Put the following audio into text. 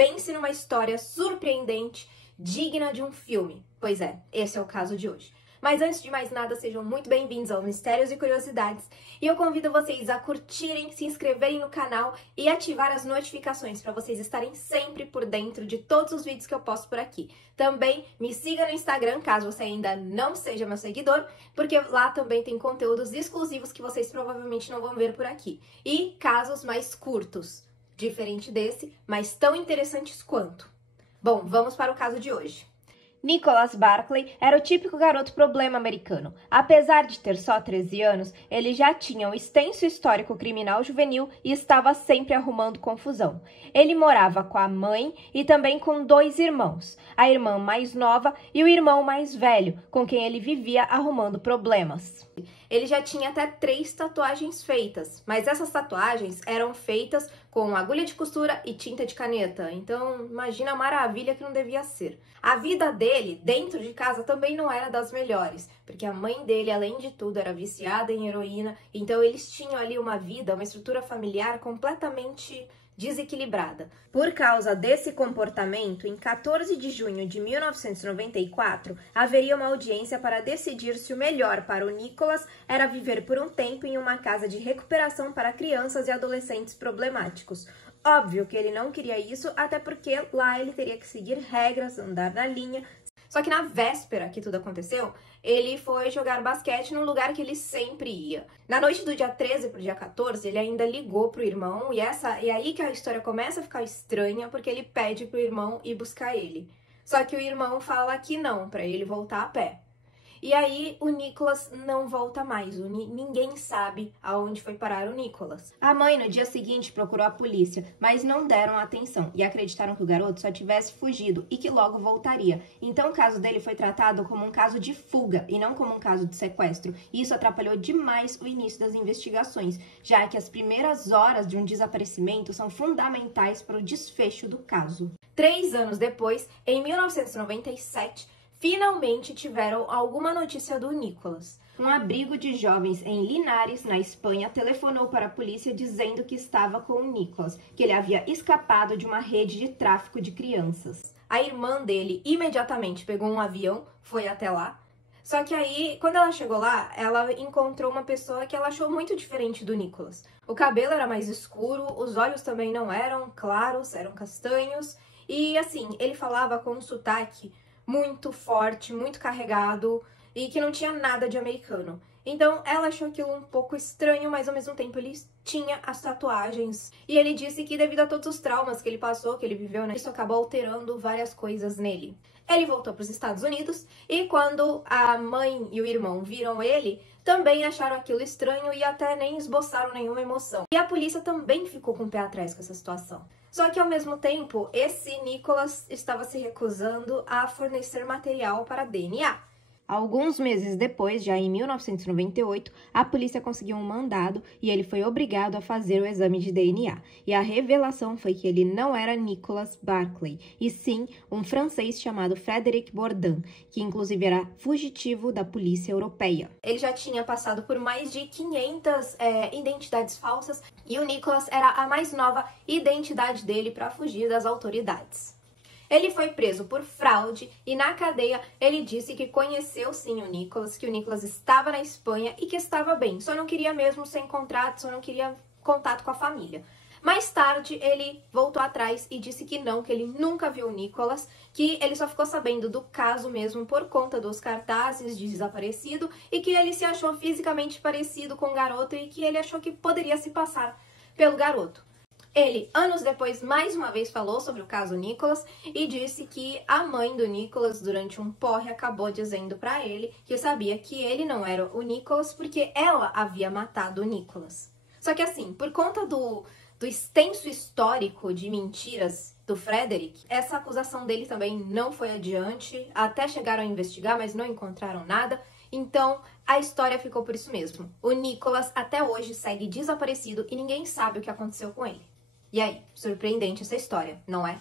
Pense numa história surpreendente, digna de um filme. Pois é, esse é o caso de hoje. Mas antes de mais nada, sejam muito bem-vindos ao Mistérios e Curiosidades. E eu convido vocês a curtirem, se inscreverem no canal e ativar as notificações para vocês estarem sempre por dentro de todos os vídeos que eu posto por aqui. Também me siga no Instagram, caso você ainda não seja meu seguidor, porque lá também tem conteúdos exclusivos que vocês provavelmente não vão ver por aqui. E casos mais curtos, diferente desse, mas tão interessantes quanto. Bom, vamos para o caso de hoje. Nicholas Barclay era o típico garoto problema americano. Apesar de ter só 13 anos, ele já tinha um extenso histórico criminal juvenil e estava sempre arrumando confusão. Ele morava com a mãe e também com 2 irmãos, a irmã mais nova e o irmão mais velho, com quem ele vivia arrumando problemas. Ele já tinha até 3 tatuagens feitas, mas essas tatuagens eram feitas com agulha de costura e tinta de caneta, então imagina a maravilha que não devia ser. A vida dele dentro de casa também não era das melhores, porque a mãe dele, além de tudo, era viciada em heroína, então eles tinham ali uma vida, uma estrutura familiar completamente desequilibrada. Por causa desse comportamento, em 14 de junho de 1994, haveria uma audiência para decidir se o melhor para o Nicholas era viver por um tempo em uma casa de recuperação para crianças e adolescentes problemáticos. Óbvio que ele não queria isso, até porque lá ele teria que seguir regras, andar na linha. Só que na véspera que tudo aconteceu, ele foi jogar basquete num lugar que ele sempre ia. Na noite do dia 13 pro dia 14, ele ainda ligou pro irmão e aí que a história começa a ficar estranha, porque ele pede pro irmão ir buscar ele. Só que o irmão fala que não, pra ele voltar a pé. E aí o Nicholas não volta mais, ninguém sabe aonde foi parar o Nicholas. A mãe no dia seguinte procurou a polícia, mas não deram atenção e acreditaram que o garoto só tivesse fugido e que logo voltaria. Então o caso dele foi tratado como um caso de fuga e não como um caso de sequestro. E isso atrapalhou demais o início das investigações, já que as primeiras horas de um desaparecimento são fundamentais para o desfecho do caso. 3 anos depois, em 1997, finalmente tiveram alguma notícia do Nicholas. Um abrigo de jovens em Linares, na Espanha, telefonou para a polícia dizendo que estava com o Nicholas, que ele havia escapado de uma rede de tráfico de crianças. A irmã dele imediatamente pegou um avião, foi até lá. Só que aí, quando ela chegou lá, ela encontrou uma pessoa que ela achou muito diferente do Nicholas. O cabelo era mais escuro, os olhos também não eram claros, eram castanhos. E assim, ele falava com um sotaque muito forte, muito carregado e que não tinha nada de americano. Então ela achou aquilo um pouco estranho, mas ao mesmo tempo ele tinha as tatuagens. E ele disse que devido a todos os traumas que ele passou, que ele viveu, né, isso acabou alterando várias coisas nele. Ele voltou para os Estados Unidos e quando a mãe e o irmão viram ele, também acharam aquilo estranho e até nem esboçaram nenhuma emoção. E a polícia também ficou com o pé atrás com essa situação. Só que, ao mesmo tempo, esse Nicholas estava se recusando a fornecer material para DNA. Alguns meses depois, já em 1998, a polícia conseguiu um mandado e ele foi obrigado a fazer o exame de DNA. E a revelação foi que ele não era Nicholas Barclay, e sim um francês chamado Frédéric Bourdin, que inclusive era fugitivo da polícia europeia. Ele já tinha passado por mais de 500 identidades falsas e o Nicholas era a mais nova identidade dele para fugir das autoridades. Ele foi preso por fraude e na cadeia ele disse que conheceu sim o Nicholas, que o Nicholas estava na Espanha e que estava bem, só não queria mesmo ser encontrado, só não queria contato com a família. Mais tarde ele voltou atrás e disse que não, que ele nunca viu o Nicholas, que ele só ficou sabendo do caso mesmo por conta dos cartazes de desaparecido e que ele se achou fisicamente parecido com o garoto e que ele achou que poderia se passar pelo garoto. Ele, anos depois, mais uma vez falou sobre o caso Nicholas e disse que a mãe do Nicholas, durante um porre, acabou dizendo pra ele que sabia que ele não era o Nicholas porque ela havia matado o Nicholas. Só que assim, por conta do extenso histórico de mentiras do Frédéric, essa acusação dele também não foi adiante, até chegaram a investigar, mas não encontraram nada. Então, a história ficou por isso mesmo. O Nicholas até hoje segue desaparecido e ninguém sabe o que aconteceu com ele. E aí, surpreendente essa história, não é?